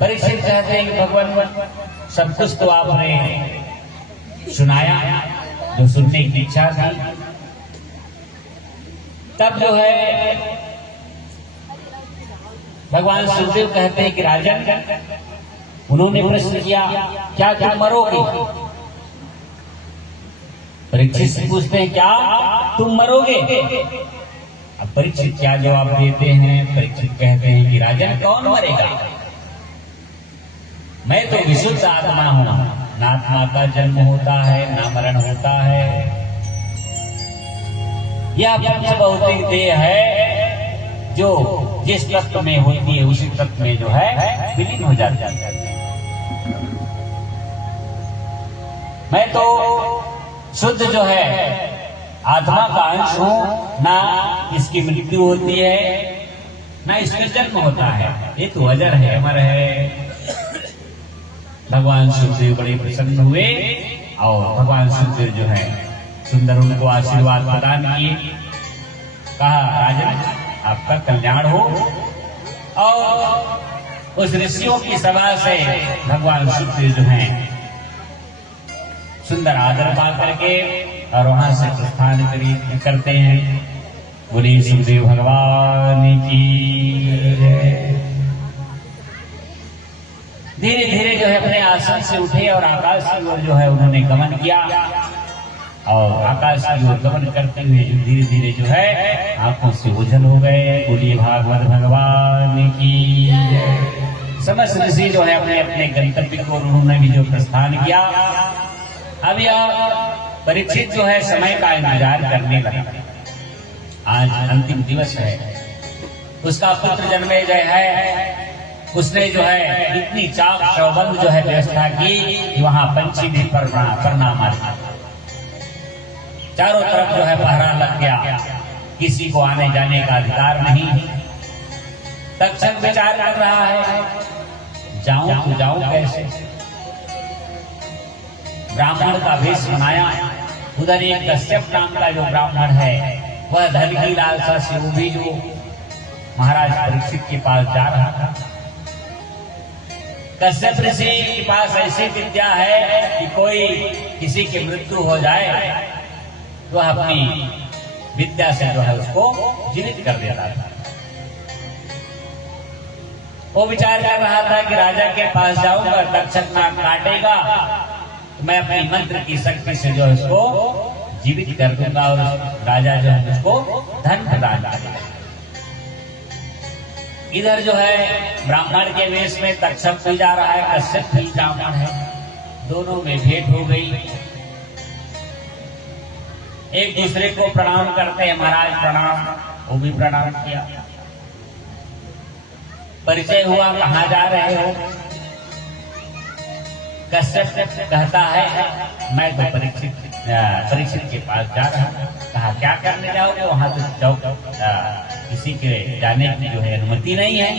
परीक्षित कहते हैं कि भगवान सब कुछ तो आपने सुनाया जो सुनने की इच्छा थी। तब जो है भगवान सुखदेव कहते हैं कि राजन, उन्होंने प्रश्न किया क्या तुम मरोगे? परीक्षित से पूछते हैं क्या तुम मरोगे? अब परीक्षित क्या जवाब देते हैं? परीक्षित कहते हैं कि राजन कौन मरेगा? मैं तो विशुद्ध आत्मा हूं, ना आत्मा का जन्म होता है ना मरण होता है। यह पंचभौतिक देह है जो जिस तत्व में होती है उसी तत्व में जो है विलीन हो जाता है। मैं तो शुद्ध जो है आत्मा का अंश हूं, ना इसकी मृत्यु होती है ना इसका जन्म होता है। ये तो अजर है, अमर है। भगवान सुखदेव बड़े प्रसन्न हुए और भगवान सुखदेव जो है सुंदर उनको आशीर्वाद प्रदान किए। कहा राजन आपका कल्याण हो। और उस ऋषियों की सभा से भगवान सुखदेव जो है सुंदर आदर पा करके और वहां से प्रस्थान करते हैं। बोले सुखदेव भगवान की। धीरे धीरे जो है अपने आसन से उठे और आकाश की ओर जो है उन्होंने गमन किया। और आकाश की ओर गमन करते हुए धीरे धीरे जो है आंखों से ओझल हो गए। बोलिए भागवत भगवान की। समस्त ऋषि जो है अपने अपने गंतव्य को उन्होंने भी जो प्रस्थान किया। अब यह परीक्षित जो है समय का इंतजार करने लगा। आज अंतिम दिवस है। उसका पुत्र जन्मेजय है। उसने जो है इतनी चाक चौबंद जो है व्यवस्था की कि वहां पंछी भी प्रणाम आया। चारों तरफ जो है पहरा लग गया, किसी को आने जाने का अधिकार नहीं। तक्षक विचार कर रहा है जाऊं तो जाऊं कैसे। ब्राह्मण का वेश बनाया। उधर एक कश्यप नाम का जो ब्राह्मण है वह धन की लालसा से वो भी जो महाराज परीक्षित के पास जा रहा था। कश्यप ऋषि के पास ऐसी विद्या है कि कोई किसी की मृत्यु हो जाए तो अपनी विद्या से जो है उसको जीवित कर देता था। वो विचार कर रहा था कि राजा के पास जाऊंगा, तक्षक नाक काटेगा, मैं अपनी मंत्र की शक्ति से जो है उसको जीवित कर दूंगा और राजा जो है उसको धन प्रदान करेगा। इधर जो है ब्राह्मण के वेश में तक्षक भी जा रहा है, कश्यप भी ब्राह्मण है। दोनों में भेंट हो गई। एक दूसरे को प्रणाम करते हैं, महाराज प्रणाम। वो भी प्रणाम किया। परिचय हुआ, कहाँ जा रहे हो? कश्यप कहता है मैं तो परीक्षित के पास जा रहा हूँ। कहा क्या करने जाओगे? वहां तो जाओ, किसी के जाने की जो है अनुमति नहीं है।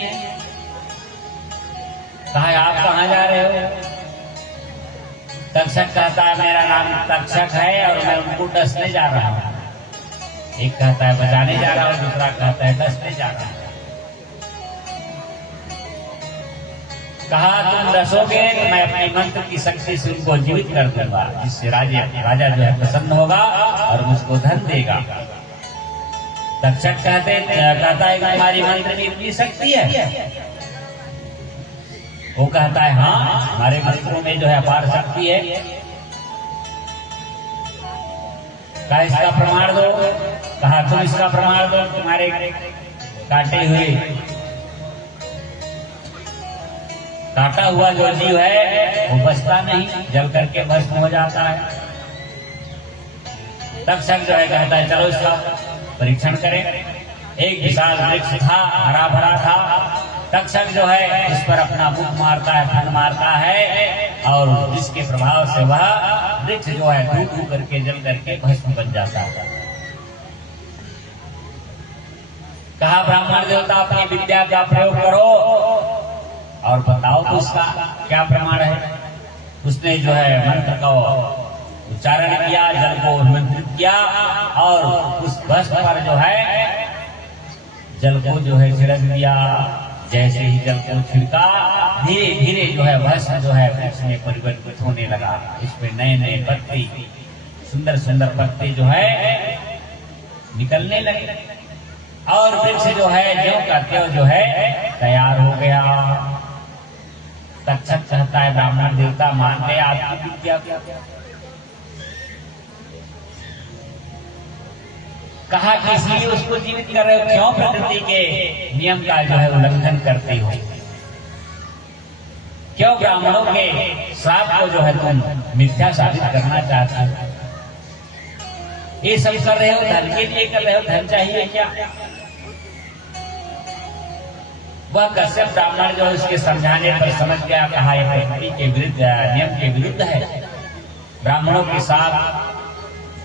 कहा आप कहाँ जा रहे हो? तक्षक कहता है मेरा नाम तक्षक है और मैं उनको डसने जा रहा हूँ। एक कहता है बचाने जा रहा हूँ, दूसरा कहता है डसने जा रहा हूँ। कहा तुम डसोगे तो मैं अपने मंत्र की शक्ति से उनको जीवित कर दूंगा, जिससे राजा जो है प्रसन्न होगा और मुझको धन देगा। तक्षक कहता है तुम्हारी मंत्र में इतनी शक्ति है? वो कहता है हाँ, हमारे मंत्रों में जो है अपार शक्ति है। कहा इसका प्रमाण दो। कहा तुम इसका प्रमाण दो। तुम्हारे काटे हुए काटा हुआ जो जीव है वो बचता नहीं, जल करके भस्म हो जाता है। तक्षक जो है कहता है चलो इसका परीक्षण करें। एक विशाल वृक्ष था, हरा भरा था। तक्षक जो है उस पर अपना मुख मारता है, फन मारता है और जिसके प्रभाव से वह वृक्ष जो है धू धू करके जल करके भस्म बन जाता है। कहा ब्राह्मण देवता अपनी विद्या का प्रयोग करो और बताओ तो उसका क्या प्रमाण है। उसने जो है मंत्र का उच्चारण किया, जल को मंत्रित किया और उस भस्म पर जो है जल को जो है छिड़क दिया। जैसे ही जल को छिड़का धीरे धीरे जो है भस्म जो है वृक्ष में परिवर्तित होने लगा। इसमें नए नए पत्ते, सुंदर सुंदर पत्ते जो है निकलने लगे और वृक्ष जो है ज्यों का त्यों जो है तैयार हो गया। तक्षक कहता है ब्राह्मण देवता मान गए आपकी विद्या को। कहा कि इसलिए उसको जीवित कर रहे हो, क्यों प्रकृति के नियम का जो है उल्लंघन करते हो, क्यों ब्राह्मणों के श्राप को जो है तुम मिथ्या साबित करना चाहते हो। ये सब कर रहे हो धन के लिए कर रहे हो, धन चाहिए क्या। वह कश्यप ब्राह्मण जो उसके समझाने पर समझ गया, कहा यह प्रकृति के विरुद्ध, नियम के विरुद्ध है, ब्राह्मणों के साथ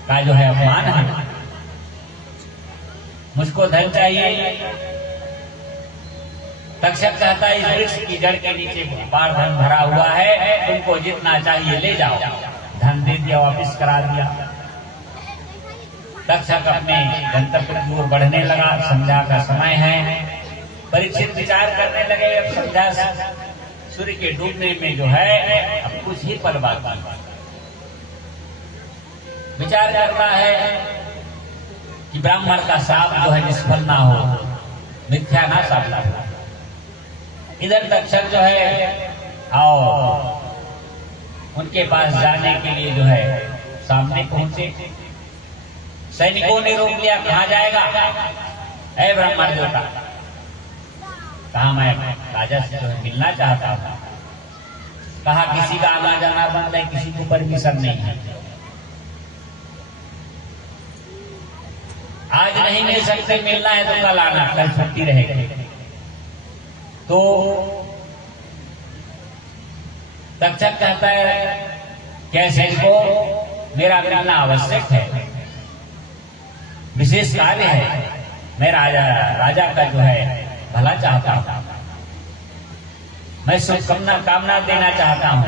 का जो है अपमान है, मुझको धन चाहिए। तक्षक कहता है इस वृक्ष की जड़ के नीचे अपार धन भरा हुआ है, तुमको जितना चाहिए ले जाओ। धन दे दिया, वापिस करा दिया। तक्षक अपने गंतव्य की ओर बढ़ने लगा। संध्या का समय है। परीक्षित विचार करने लगे, अब संध्या सूर्य के डूबने में जो है अब कुछ ही पल बाकी। विचार करता है कि ब्राह्मण का श्राप जो है निष्फल ना हो, मिथ्या ना साबित हो। इधर तक्षक जो है और उनके पास जाने के लिए जो है सामने पहुंचे। सैनिकों ने रोक लिया, कहा जाएगा। ऐ ब्राह्मण देवता, कहा मैं राजा से जो है मिलना चाहता हूं। कहा किसी का आना जाना बंद है, किसी को परमिशन नहीं है, आज नहीं मिल सकते, मिलना है तो कल आना, कल छुट्टी रहेगी। तो तक्षक कहता है कैसे को मेरा मिलना आवश्यक है, विशेष कार्य है, मैं राजा का जो है भला चाहता हूं, मैं शुभकामना कामना देना चाहता हूं।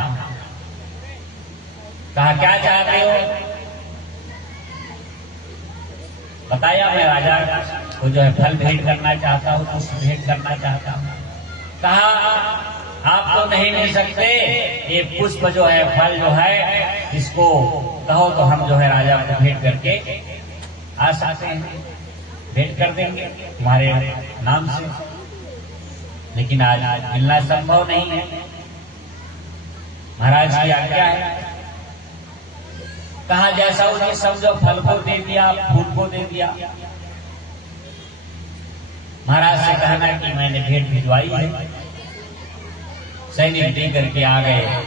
कहा क्या चाहते हो, बताया मैं राजा को जो है फल भेंट करना चाहता हूँ, पुष्प भेंट करना चाहता हूँ। कहा आप तो नहीं मिल सकते, ये पुष्प जो है फल जो है इसको कहो तो हम जो है राजा को भेंट करके आ सकते हैं, भेंट कर देंगे तुम्हारे नाम से, लेकिन आज मिलना संभव नहीं है, महाराज की आज्ञा है। कहा जैसा उन्हें समझो, फल को दे दिया, फूल को दे दिया। महाराज से कहना कि मैंने भेंट भिजवाई है। सैनिक दे करके आ गए।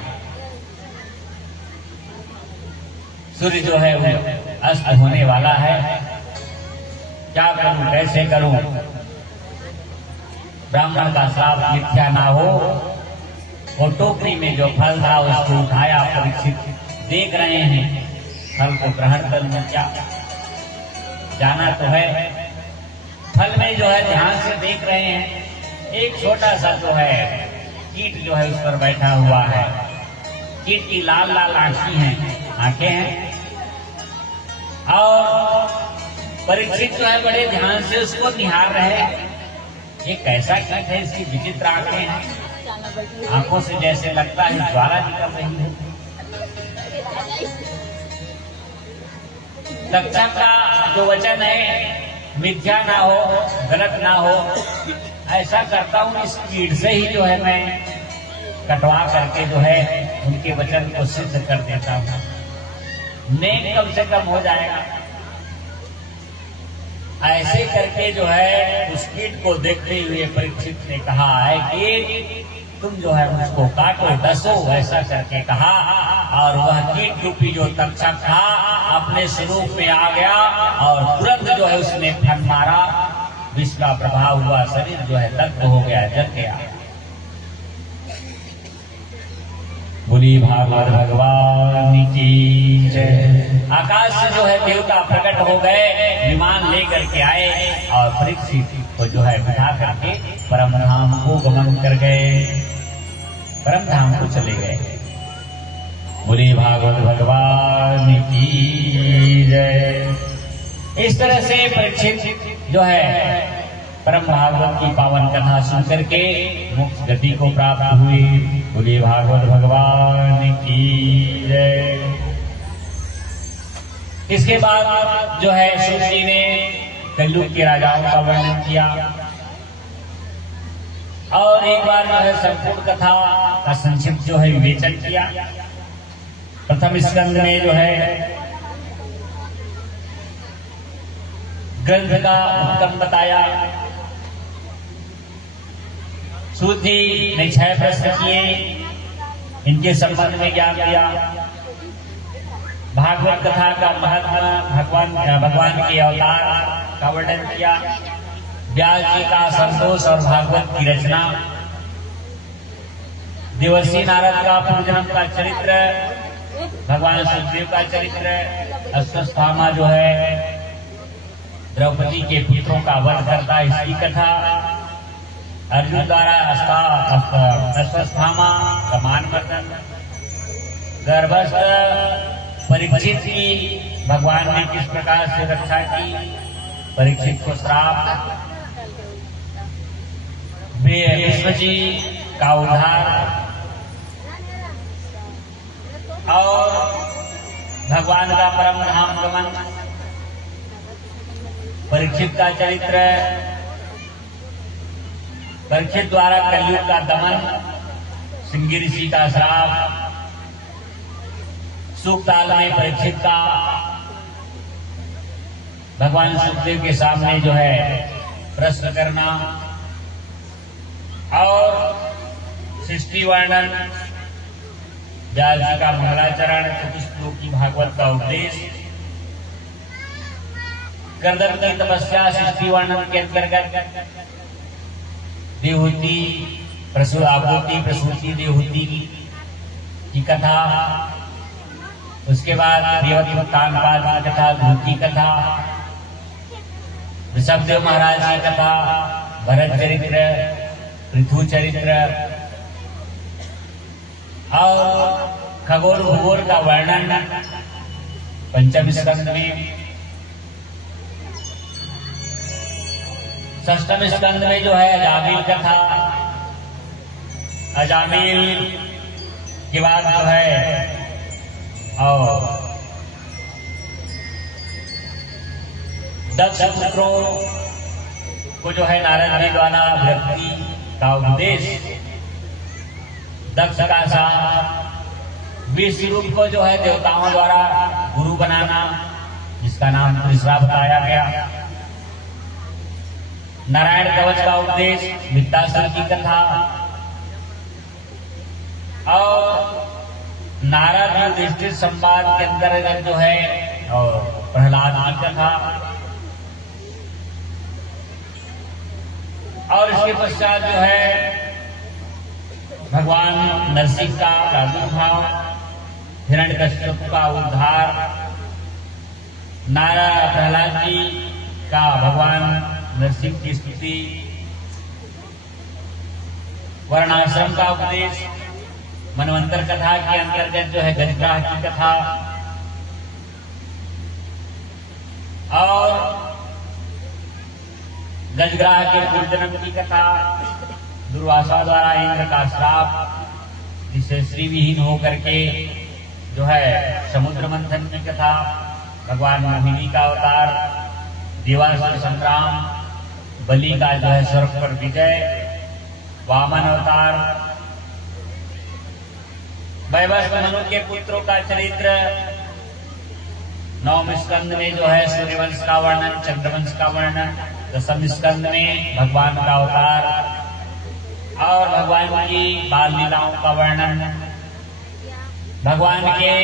सूर्य जो है वो अस्त होने वाला है, क्या करूं, कैसे करूं। ब्राह्मण का श्राप मिथ्या ना हो। वो टोकरी में जो फल था उसको उठाया, परीक्षित देख रहे हैं, फल को ग्रहण करूं क्या, जाना तो है। फल में जो है ध्यान से देख रहे हैं, एक छोटा सा जो है कीट जो है उस पर बैठा हुआ है। कीट की लाल लाल आंखें हैं और परीक्षित जो है बड़े ध्यान से उसको निहार रहे हैं। ये कैसा कीट है, इसकी विचित्र आंखें हैं, आंखों से जैसे लगता है ज्वाला निकल रही है। तक्षक का जो वचन है मिथ्या ना हो, गलत ना हो, ऐसा करता हूं इस कीट से ही जो है मैं कटवा करके जो है उनके वचन को सिद्ध कर देता हूं, नेक कम से कम हो जाएगा। ऐसे करके जो है उस कीट को देखते हुए परीक्षित ने कहा है कि तुम जो है उसको काटो, डसो, ऐसा करके कहा। और वह कीट रूपी जो तक्षक था अपने स्वरूप में आ गया और तुरंत जो है उसने फन मारा, विष का प्रभाव हुआ, शरीर जो है दग्ध हो गया, जल गया। बोली भागवत भगवान की जय। आकाश से जो है देवता प्रकट हो गए, विमान लेकर के आए और परीक्षित को जो है बिठा करके परम धाम को गमन कर गए, परम धाम को चले गए। बोली भागवत भगवान की जय। इस तरह से परीक्षित जो है परम भागवत की पावन कथा सुनकर के मोक्ष गति को प्राप्त हुए। बोलिए भागवत भगवान की जय। इसके बाद जो है सूत जी ने कलयुग के राजाओं का वर्णन किया और एक बार जो है संपूर्ण कथा का संक्षिप्त जो है विवेचन किया। प्रथम स्कंद में जो है ग्रंथ का उत्तम बताया। सूत जी ने 6 प्रश्न किए, इनके संबंध में ज्ञान दिया। भागवत कथा का महत्व, भगवान के अवतार का वर्णन किया। व्यास जी का संतोष और भागवत की रचना, देवर्षि नारद का पूर्वजन्म का चरित्र, भगवान सुखदेव का चरित्र, अश्वत्थामा जो है द्रौपदी के पुत्रों का वध करता है इसकी कथा, अर्जुन द्वारा अश्वत्थामा का मान वर्णन, गर्भस्थ परीक्षित की भगवान ने किस प्रकार से रक्षा की, परीक्षित को श्राप, विष्णु जी का उद्धार और भगवान का परम धाम गमन, परीक्षित का चरित्र, परीक्षित द्वारा कलयुग का दमन, सिंह ऋषि का श्राप, सूक्ताल में परीक्षित का भगवान सुखदेव के सामने जो है प्रश्न करना और सृष्टि वर्णन, व्यास जी का मंगलाचरण, चतुश्लोकी भागवत का उपदेश, गर्दन की तपस्या सृष्टि वर्णन के अंतर्गत देवहूति प्रसूति देवहूति की कथा, उसके बाद कानपाद की कथा, ध्रुव की कथा, ऋषभदेव महाराज की कथा, भरत चरित्र, पृथु चरित्र और खगोल भूगोल का वर्णन पंचम स्कंद में। षष्ठम स्कंद में जो है अजामिल कथा, अजामिल के बाद जो है और दक्ष पुत्रों को जो है नारद जी द्वारा भक्ति का उपदेश, दक्ष का साथ विष्णु को जो है देवताओं द्वारा गुरु बनाना, जिसका नाम त्रिशरा बताया गया, नारायण कवच का उपदेश, वित्तासुर की कथा और नारद युधिष्ठिर संवाद के अंतर्गत जो है और प्रहलाद की कथा और इसके पश्चात जो है भगवान नरसिंह का प्रादुर्भाव, हिरण्यकश्यप का उद्धार, नारद प्रहलाद जी का भगवान नरसिंह की स्तुति, वर्णाश्रम का उपदेश, मनवंतर कथा के अंतर्गत जो है गजग्राह की कथा और गजग्राह के पूर्वजन्म की कथा, दुर्वासा द्वारा इंद्र का श्राप, जिसे श्रीविहीन होकर के जो है समुद्र मंथन की कथा, भगवान मोहिनी का अवतार, देवासुर संग्राम, बलि का जो है स्वर्ग पर विजय, वामन अवतार, वैवस्व मनु के पुत्रों का चरित्र, नवम स्कंद में जो है सूर्यवंश का वर्णन, चंद्रवंश का वर्णन, दसम स्कंद में भगवान का अवतार और भगवान की बाल लीलाओं का वर्णन, भगवान के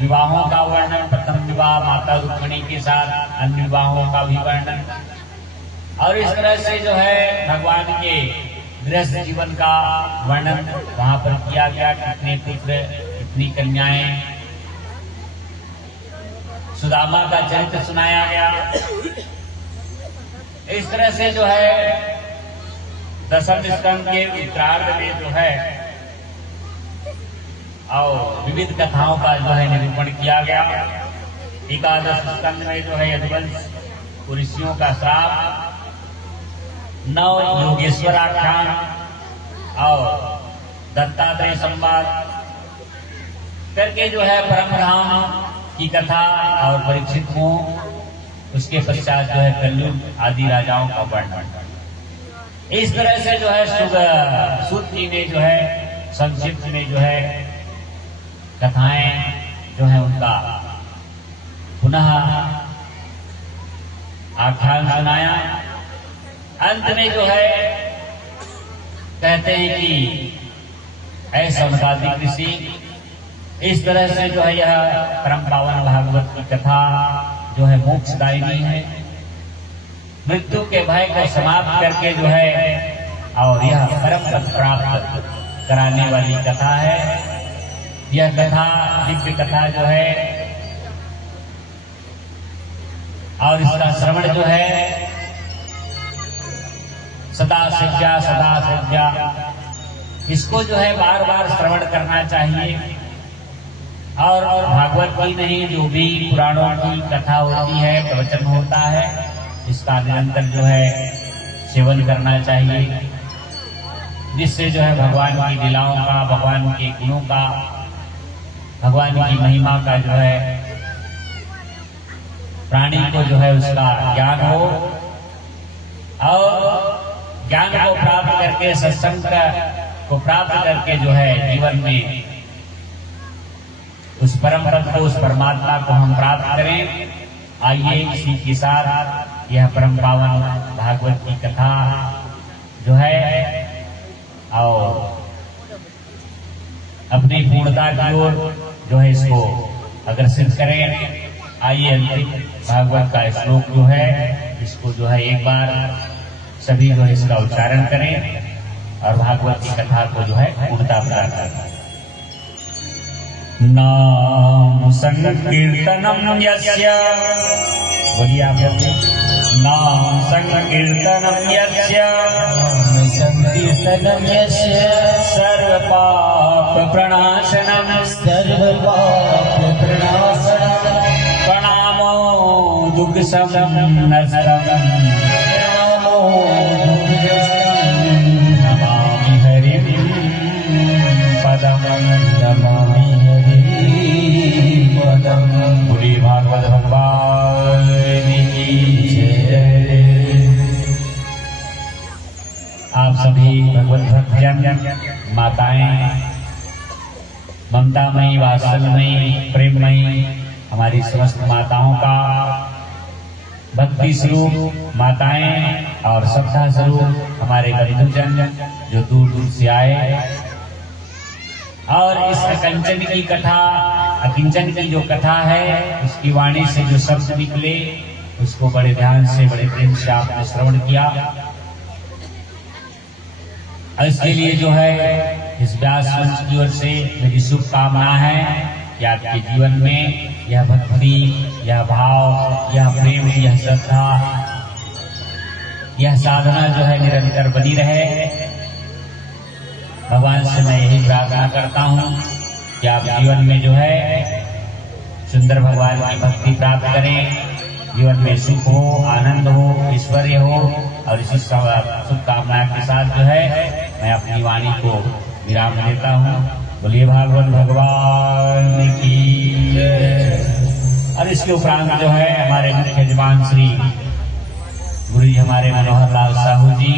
विवाहों का वर्णन, प्रथम विवाह माता रुक्मिणी के साथ, अन्य विवाहों का भी वर्णन और इस तरह से जो है भगवान के गृहस्थ जीवन का वर्णन वहां पर किया गया। कितने पुत्र, कितनी कन्याएं, सुदामा का चरित्र सुनाया गया। इस तरह से जो है दसम स्कंद के उत्तरार्ध में जो है और विविध कथाओं का जो है निरूपण किया गया। एकादश स्कंद में जो है यदुवंश ऋषियों का श्राप, नव योगेश्वर आख्यान और दत्तात्रेय संवाद करके जो है परमधाम की कथा और परीक्षित को उसके पश्चात जो है कलयुग आदि राजाओं का वर्णन। इस तरह से जो है सूत जी ने जो है संक्षिप्त में जो है कथाएं जो है उनका पुनः आख्यान सुनाया। अंत में जो है कहते हैं कि ऐसा मताधिक ऋषि इस तरह से जो है यह परम पावन भागवत की कथा जो है मोक्षदायिनी है, मृत्यु के भय को समाप्त करके जो है और यह परम पद प्राप्त कराने वाली कथा है। यह कथा दिव्य कथा जो है और इसका श्रवण जो है सदा सज्जा इसको जो है बार बार श्रवण करना चाहिए। और भागवत की नहीं जो भी पुराणों की कथा होती है प्रवचन होता है इसका निरंतर जो है सेवन करना चाहिए, जिससे जो है भगवान की लीलाओं का, भगवान के गुणों का, भगवान की महिमा का जो है प्राणी को जो है उसका ज्ञान हो और ज्ञान को प्राप्त करके सत्संग को प्राप्त करके जो है जीवन में उस परम पद को, उस परमात्मा को हम प्राप्त करें। आइए इसी के साथ यह परम पावन भागवत की कथा जो है और अपनी पूर्णता की ओर जो है इसको अग्रसित करें। आइए अंतिम भागवत का श्लोक जो है इसको जो है एक बार सभी जो है इसका उच्चारण करें और भागवत की कथा को जो है पूर्णता प्रदान करें। नाम संकीर्तनम यस्य, बोलिए आप नाम संकीर्तनम यस्य, संकीर्तनम यस्य सर्व पाप प्रणाशनम, सर्व पाप प्रणाशनम प्रणामो दुख समम नस्तम, प्रणामो दुख नमामि हरिं पदम, नमामि बोलिए भागवत भगवान की जय। आप सभी भगवत भक्तजन, माताएं, ममतामयी, वात्सल्यमयी, प्रेममयी हमारी समस्त माताओं का भक्ति स्वरूप माताएं और श्रद्धा स्वरूप हमारे बंधुजन जो दूर दूर से आए और इस अकिंचन की कथा, अकिंचन की जो कथा है उसकी वाणी से जो शब्द निकले उसको बड़े ध्यान से, बड़े प्रेम से आपने श्रवण किया। और इसके लिए जो है इस व्यास मंच की ओर से मेरी शुभकामना है कि आपके जीवन में यह भक्ति, यह भाव, यह प्रेम, यह श्रद्धा, यह साधना जो है निरंतर बनी रहे। भगवान से मैं यही प्रार्थना करता हूँ कि आप जीवन में जो है सुंदर भगवान की भक्ति प्राप्त करें, जीवन में सुख हो, आनंद हो, ऐश्वर्य हो। और इसी शुभकामना के साथ जो है मैं अपनी वाणी को विराम देता हूँ। बोलिए भागवत भगवान की जय। और इसके उपरांत जो है हमारे मुख्य यजमान श्री गुरु जी हमारे मनोहर लाल साहू जी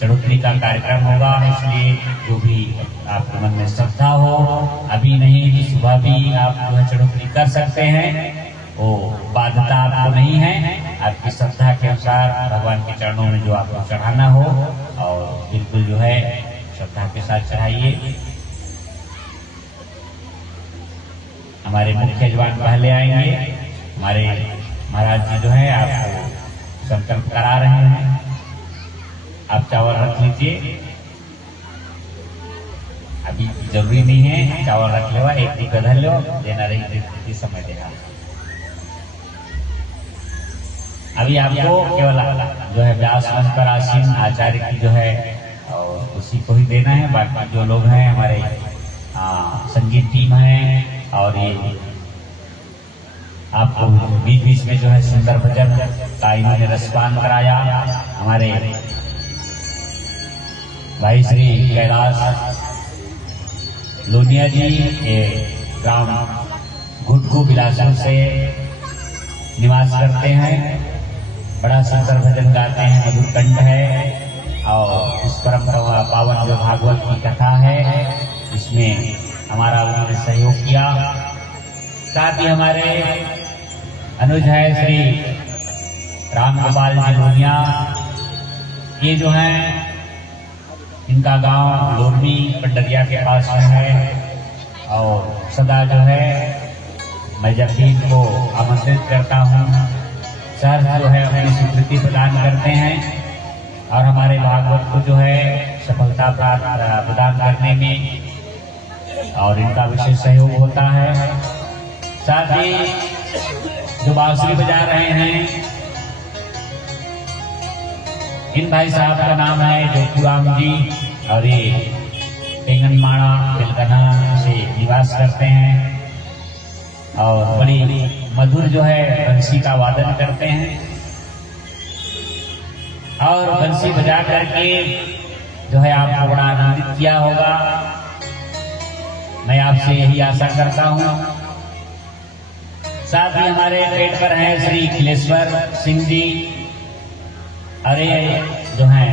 चढ़ोतरी का कार्यक्रम होगा, इसलिए जो भी आपके मन में श्रद्धा हो, अभी नहीं तो सुबह भी आप जो है चढ़ोतरी कर सकते हैं, वो बाध्यता आपको नहीं है। आपकी श्रद्धा के अनुसार भगवान के चरणों में जो आपको चढ़ाना हो और बिल्कुल जो है श्रद्धा के साथ चढ़ाइए। हमारे मुख्य यजमान पहले आएंगे। हमारे महाराज जी जो है आपको संकल्प करा रहे हैं। आप चावल रख लीजिए, अभी जरूरी नहीं है, चावल रख लो, एक टीका धर लो, देना रही समय देगा। अभी आपको केवल जो है व्यास मंच पर आसीन आचार्य की जो है और उसी को ही देना है। बाकी जो लोग हैं हमारे संगीत टीम है और ये आपको बीच बीच में जो है सुंदर भजन का इन्होंने रसपान कराया। हमारे भाई श्री कैलाश लोनिया जी ये ग्राम घुटकू बिलासपुर से निवास करते हैं। बड़ा सुंदर भजन गाते हैं, मधुर कंठ है और इस परम पावन जो भागवत की कथा है इसमें हमारा उन्होंने सहयोग किया। साथ ही हमारे अनुज है श्री राम गोपाल जी लोनिया, ये जो है इनका गांव लोरमी पंडरिया के पास में है और सदा जो है मैं जब भी इनको आमंत्रित करता हूँ सर जो है अपनी स्वीकृति प्रदान करते हैं और हमारे भागवत को जो है सफलता प्रदान करने में और इनका विशेष सहयोग होता है। साथ ही जो बांसुरी बजा रहे हैं इन भाई साहब का नाम है जोगुराम जी और ये तेंगनमाड़ा तिलकना से निवास करते हैं और बड़ी मधुर जो है बंसी का वादन करते हैं और बंसी बजा करके जो है आपको बड़ा आनंदित किया होगा। मैं आपसे यही आशा करता हूँ। साथ ही हमारे पेट पर हैं श्री खिलेश्वर सिंह जी, अरे जो है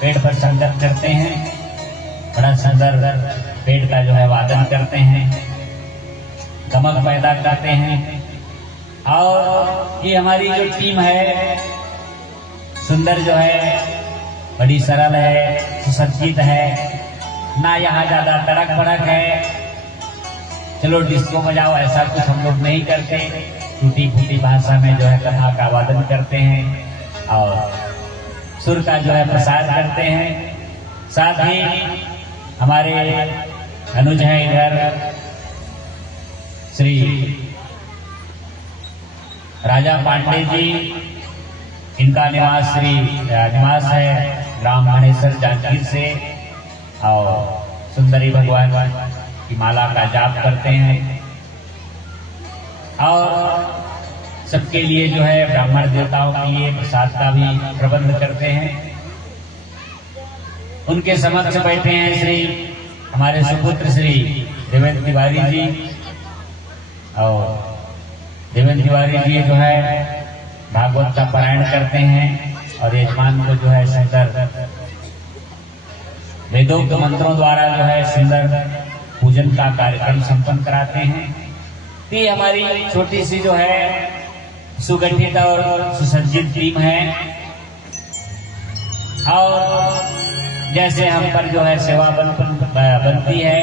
पेट पर संगत करते हैं, बड़ा सुंदर पेट का जो है वादन करते हैं, गमक पैदा करते हैं और ये हमारी जो टीम है सुंदर जो है बड़ी सरल है, सुसज्जित है, ना यहाँ ज्यादा तड़क भड़क है, चलो डिस्को बजाओ ऐसा कुछ हम लोग नहीं करते। टूटी फूटी भाषा में जो है कथा का वादन करते हैं और सुर का जो है प्रसार करते हैं। साथ ही हमारे अनुज हैं इधर श्री राजा पांडे जी, इनका निवास है ग्राम मणेश्वर जांगीर से और सुंदरी भगवान की माला का जाप करते हैं और सबके लिए जो है ब्राह्मण देवताओं के लिए प्रसाद का भी प्रबंध करते हैं। उनके समक्ष बैठे हैं श्री हमारे सुपुत्र श्री देवेंद्र तिवारी जी और देवेंद्र तिवारी जी जो है भागवत का पारायण करते हैं और यजमान को जो है सुंदर वेदोक्त मंत्रों द्वारा जो है सुंदर पूजन का कार्यक्रम संपन्न कराते हैं। तो ये हमारी छोटी सी जो है सुगठित और सुसज्जित टीम है और जैसे हम पर जो है सेवा बनती है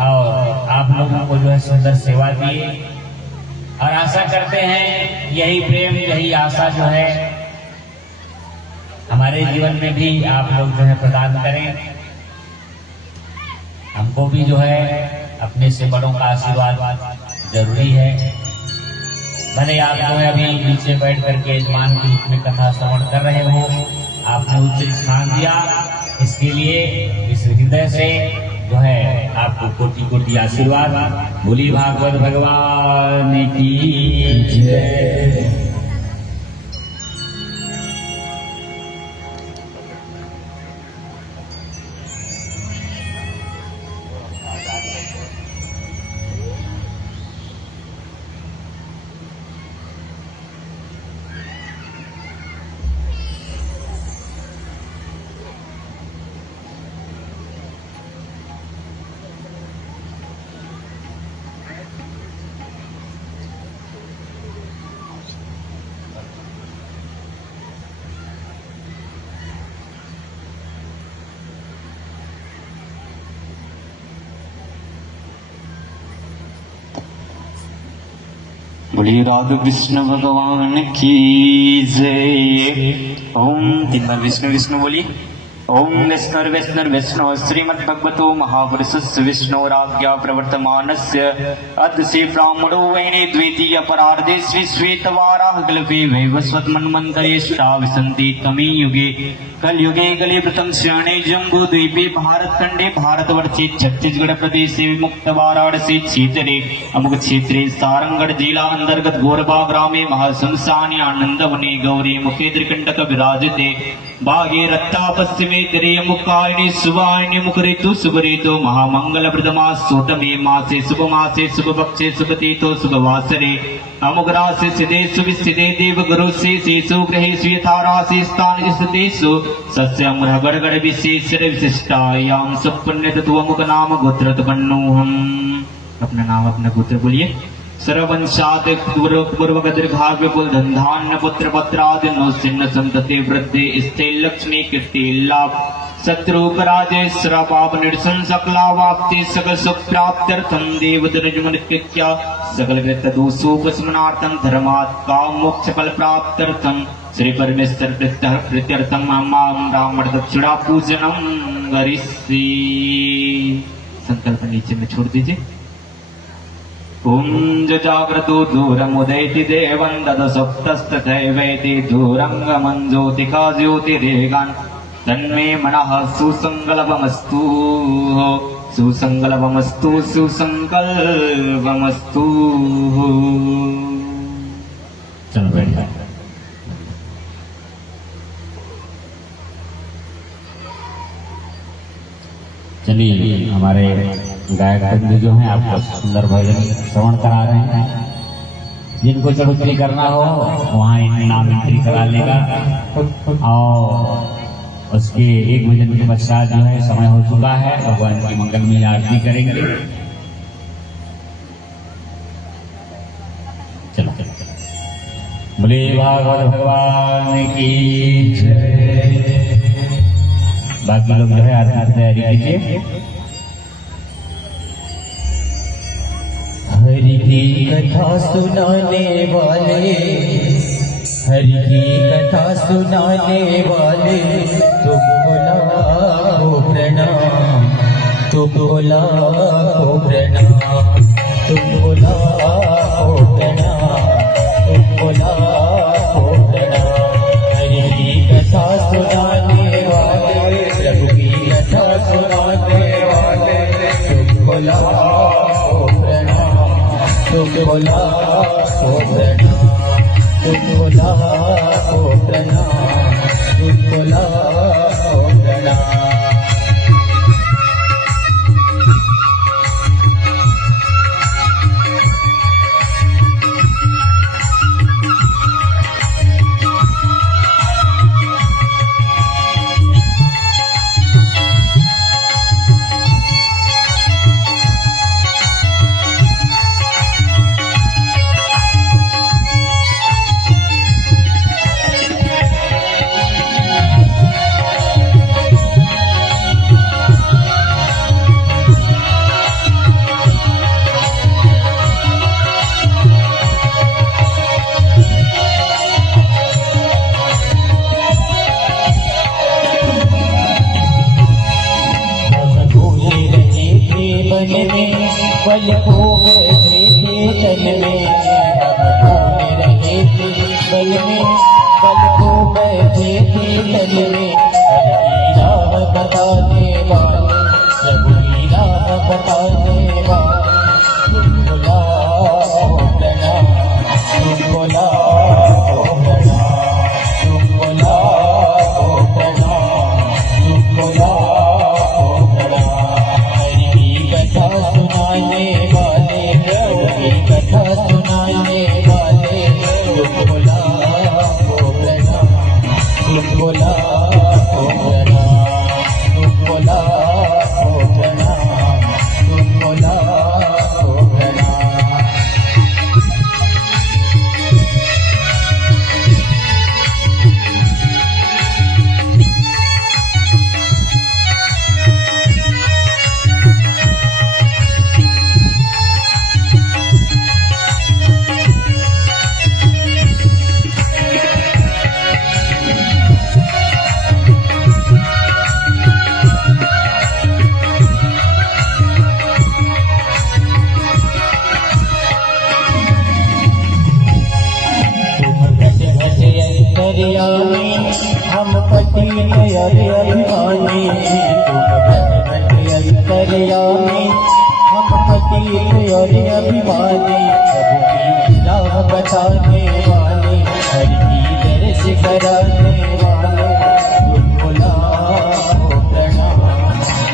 और आप लोगों को जो है सुंदर सेवा दिए और आशा करते हैं यही प्रेम यही आशा जो है हमारे जीवन में भी आप लोग जो है प्रदान करें। हमको भी जो है अपने से बड़ों का आशीर्वाद जरूरी है। भले आप जो है अभी नीचे बैठ करके यजमान के रूप में कथा श्रवण कर रहे हो, आपने उच्च स्थान दिया, इसके लिए इस हृदय से जो है आपको कोटि कोटि आशीर्वाद। बोली भागवत भगवान की जय। बोलिए राधा कृष्ण भगवान की जय। ओम 3 बार विष्णु विष्णु बोलिए। ओम विष्णुर्विष्णुर्विष्णु श्रीमद्भगवतो महापुरुषस्य विष्णोराज्ञा प्रवर्तमानस्य अद्य श्री ब्राह्मणो वैने द्वितीय परार्धे श्री श्वेतवाराह कल्पे वैवस्वतमन्वन्तरेष्टा विसन्ति तमे युगे कलयुगे कलि प्रथम श्रेणी जम्बू द्वीपे भारतखंडे भारतवर्षे छत्तीसगढ़ प्रदेशे विमुक्त वाराणसी क्षेत्रे अमुक क्षेत्रे सारंगढ़ जिला अंतर्गत गोरबा ग्रामे महाशंसानि आनंदवने गौरी मुखे त्रिकंडक विराजते भागे रत्ता पश्चिमे तिरे मुखायिनी शुभायिनी मुख ऋतु शुभ ऋतु महामंगल प्रदमा सोटमे मासे शुभ मासे शुभ पक्षे शुभ तीतो शुभ वासरे अमुक राशि स्थिते शुभ स्थिते देव गुरु शेषु ग्रहेषु यथा राशि स्थान स्थितेषु सस्य गढ़ विशेष विशिष्टायाम सुपुण्य तत्व अमुक नाम गोत्र तपन्नोहम। अपना नाम अपना गोत्र बोलिए। सर्वंशात पूर्वक दीर्घाग्य कुल धन्धान्य पुत्र पत्रादि नो सिन्न संतते वृद्धि स्थे लक्ष्मी कीर्ति लाभ शत्रु पराजय पाप निर्सन सकलावाप्ति सकल सुख प्राप्त्यर्थम देवदरजमनित्या सकल कृत दोषोपशमनार्थम धर्मात् काम मोक्ष फल प्राप्त्यर्थम श्री परमेश्वर प्रीत्यर्थम माम ब्राह्मण दक्षिणा पूजनम करिष्ये। संकल्प नीचे में छोड़ दीजिए। ओम जाग्रतो दूरमुदैति देवं ददसप्तस्तथैवेति दूरंगमं ज्योतिका ज्योतिरेगान् तन्मे मनः सुसंकल्पमस्तु सुसंकल्पमस्तु सुसंकल्पमस्तु। चलो बैठ। चलिए हमारे गायक बंधु जो हैं आपको सुंदर भजन श्रवण करा रहे हैं। जिनको चढ़ोतरी करना हो वहाँ नाम एंट्री करा लेगा और उसके एक भजन के पश्चात जो है समय हो चुका है, भगवान की मंगलमय आरती करेंगे। चलो बोले भागवत भगवान की जय। बाकी लोग जो है आरती की तैयारी कीजिए। हरि की कथा सुनाने वाले, हरि की कथा सुनाने वाले तुमको लाखों प्रणाम, तुमको लाखों प्रणाम, तुमको लाखों प्रणाम, तुमको लाखों प्रणाम। हरि की कथा सुनाने वाले, प्रभु की कथा सुनाने वाले तुमको लाखों प्रणाम, तुमको लाखों प्रणाम, तुमको लाखों प्रणाम, तुमको लाखों प्रणाम। पल खो गए थे तन में, अब खोने रहे थे बल में, पल खो गए थे तन में। प्रभु की राह बताने वाले, प्रभु की राह बताने वाले तुमको लाखों प्रणाम, तुमको लाखों प्रणाम, तुमको लाखों प्रणाम, तुमको लाखों प्रणाम। हरि की कथा सुनाने वाले बताने वाले, हरि की दर्श कराने वाले, तुमको लाखों प्रणाम,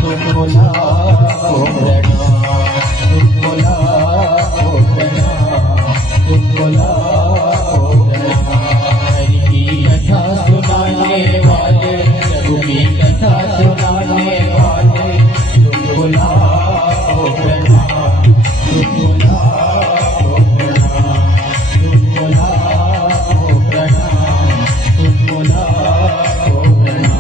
तुमको लाखों प्रणाम, तुमको लाखों प्रणाम, तुमको लाखों प्रणाम। हरि की कथा सुनाने वाले, प्रभु की कथा सुनाने वाले, तुमको लाखों प्रणाम, तुमको लाखों प्रणाम, तुमको लाखों प्रणाम, तुमको लाखों प्रणाम।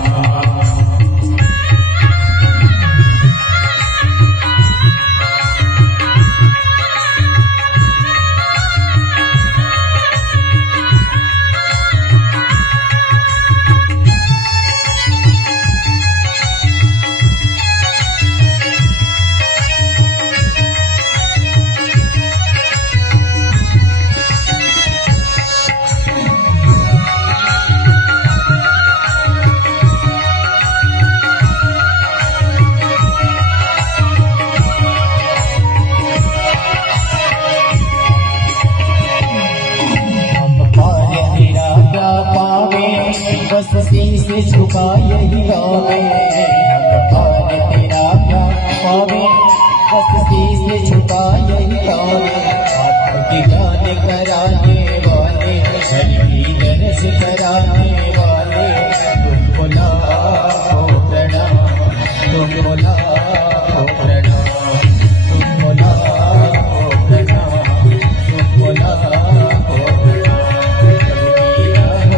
बस शीश झुका यही गावे, हम तेरा क्या पावे, बस शीश झुका यही गावे। आत्म की गान कराने वाले, हरि की दर्श कराने वाले, तुमको लाखों प्रणाम, तुमको लाखों प्रणाम, तुमको लाखों प्रणाम, तुमको लाखों प्रणाम।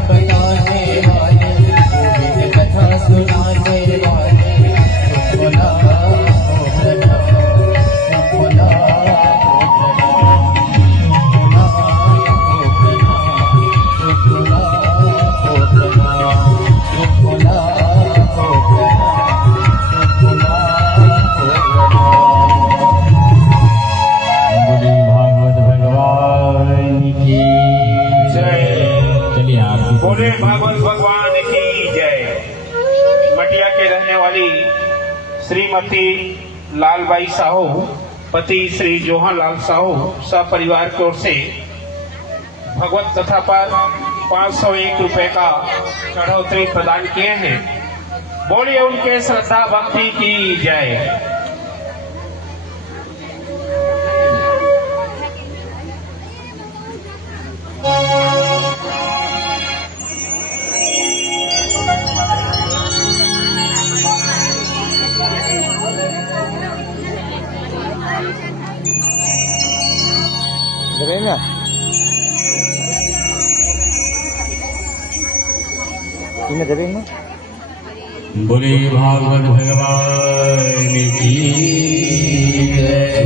बताने वाले, गोविंद कथा सुनाने वाले, तुमको लाखों प्रणाम, तुमको लाखों प्रणाम, तुमको लाखों प्रणाम, तुमको लाखों प्रणाम, तुमको लाखों प्रणाम, तुमको लाखों प्रणाम। बोले भागवत भगवान की जय। चलिए आप बोले भागवत भगवान की जय। मटिया के रहने वाली श्रीमती लालबाई साहू, पति श्री जोहन लाल साहू, सब परिवार की ओर से भगवत कथा पर 501 रुपए का चढ़ोतरी प्रदान किए हैं। बोलिए उनके श्रद्धा भक्ति की जय। करेगा इन्हें करेंगे। बोले भागवत भगवान की जय।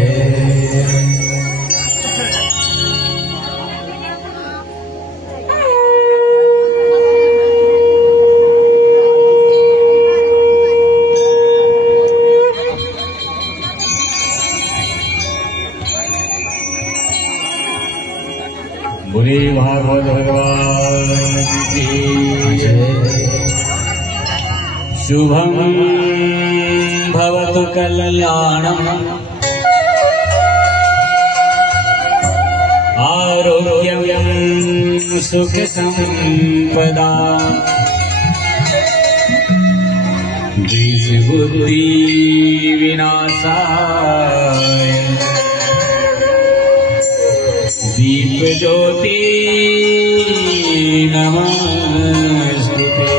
बोले भागवत भगवान की जय। शुभं भवतु कल्याणम् आरोग्यं सुख संपदा द्वेषबुद्धि विनाशाय दीप ज्योति नमस्तुते।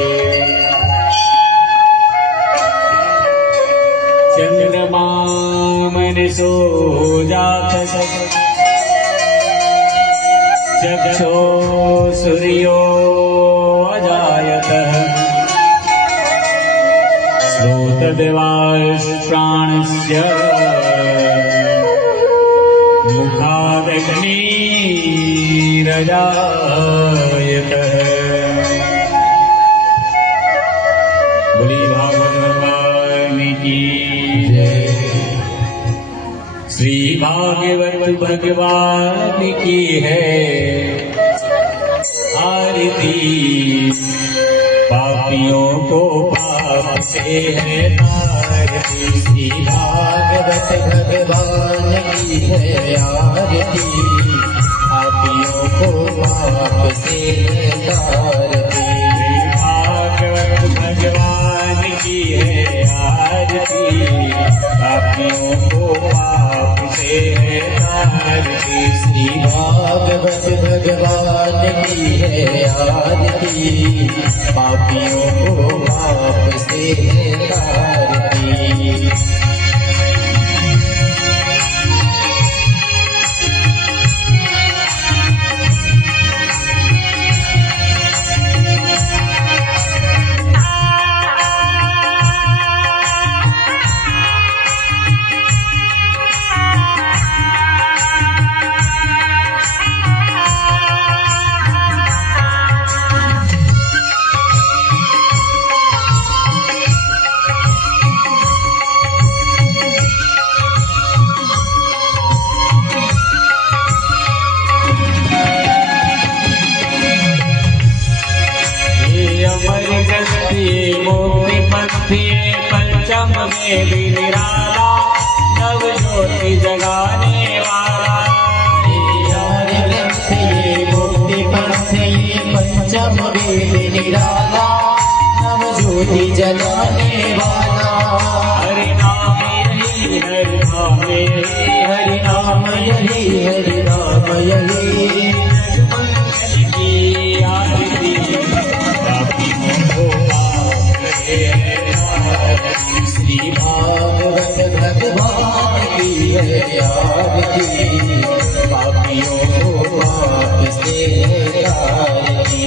चंद्रमा मनसो जात चक्षो सूर्यो अजायतः श्रोतदेवाश्प्राणस्य मुखादग्निरजायतः। बोली भागवत भगवान की जय। श्री भागवत भगवान की है आरती, पापियों को पाप से है तारती। श्री भागवत भगवान की है आरती, पापियों को से आरती। भागवत भगवान की है आरती, पापियों को पाप से तारती। श्री भागवत भगवान की है आरती, पापियों को पाप से तारती। मुक्ति पंथी पंचम में भी निराला, नव ज्योति जगाने वाला। मुक्ति पंथ ये पंचम वेद निराला, नव ज्योति जलाने वाला। हरि नाम यही हरि नाम यही हरि नाम यही हरि नाम यही, मंगल की आरती, पापियों को पाप से तारती। श्री भागवत भगवान की है आरती, पापियों को पाप से तारती।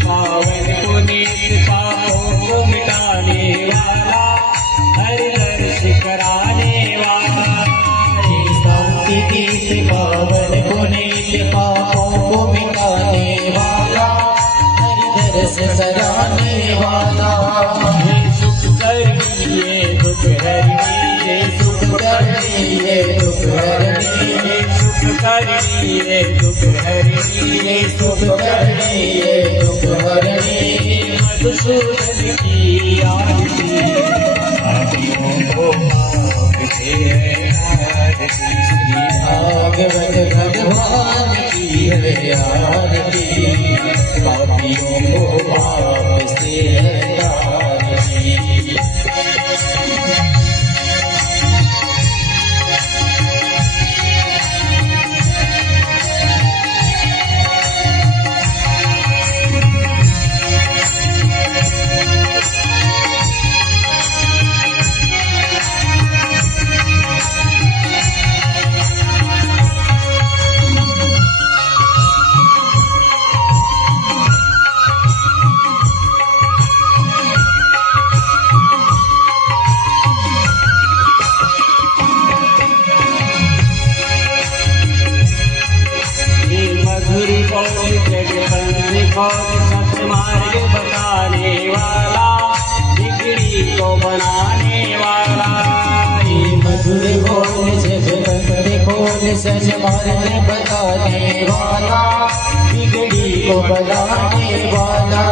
पावन पुनीत पापों को मिटाने वाला, हरि दर्श कराने वाला। शांति गीत पावन पुनीत पापों को मिटाने वाला, हरि दर्श कराने वाला। सुख करिए दुख हरिए, सुख करिए दुख हरिए, सुख करिए दुख हरिए, सुख करिए दुख हरिए। मधुसूदन की आरती, पापियों को पाप से तारती। श्री भागवत भगवान की है आरती, पापियों को पाप से तारती। सत्मार्ग बताने वाला, बिगड़ी को बनाने वाला। ये मधुर बोल जगबंद खोल सन्मार्ग बताने वाला, बिगड़ी को बनाने वाला।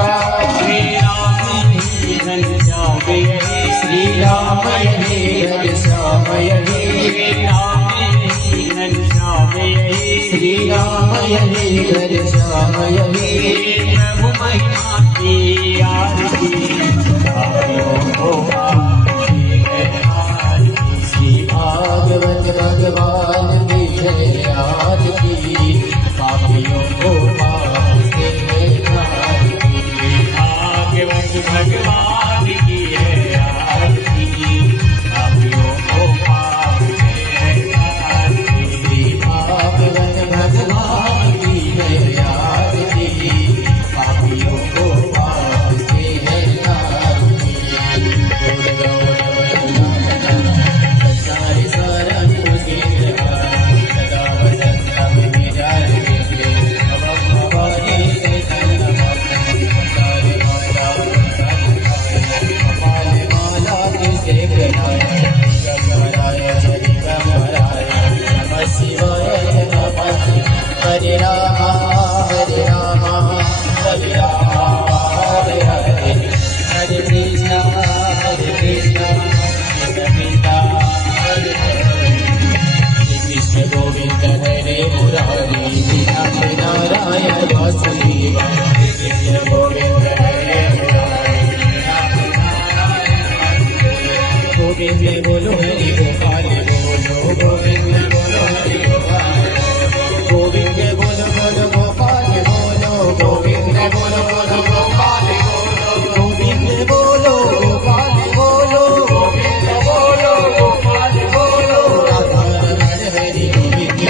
श्री राम यही घनश्याम यही, श्री राम यही घनश्याम यही, श्री राम यही घनश्याम यही, श्री राम यही घनश्याम यही। प्रभु महिमा की आरती, पापियों को पाप से तारती। श्री भागवत भगवान की है आरती, पापियों को पाप से तारती। भागवत भगवान की है आरती, पापियों को पाप से तारती। श्री भागवत भगवान की है आरती, पापियों को पाप से तारती। हरे राम हरे हरे हरे कृष्ण हरे हरे कृष्ण गोविंद हरे मुरारी नारायण वासुदेवा कृष्ण गोविंद हरे मुरारी गोविंद बोलो हरि गोपाल बोलो गोविंद बोलो हरि गोपाल गोविंद बोलो बोलो गोपाल बोलो गोविंद बोलो बोलो गोपाल बोलो गोविंद बोलो गोपाल बोलो गोविंद बोलो गोपाल बोलो राधा रमण हरि गोविंद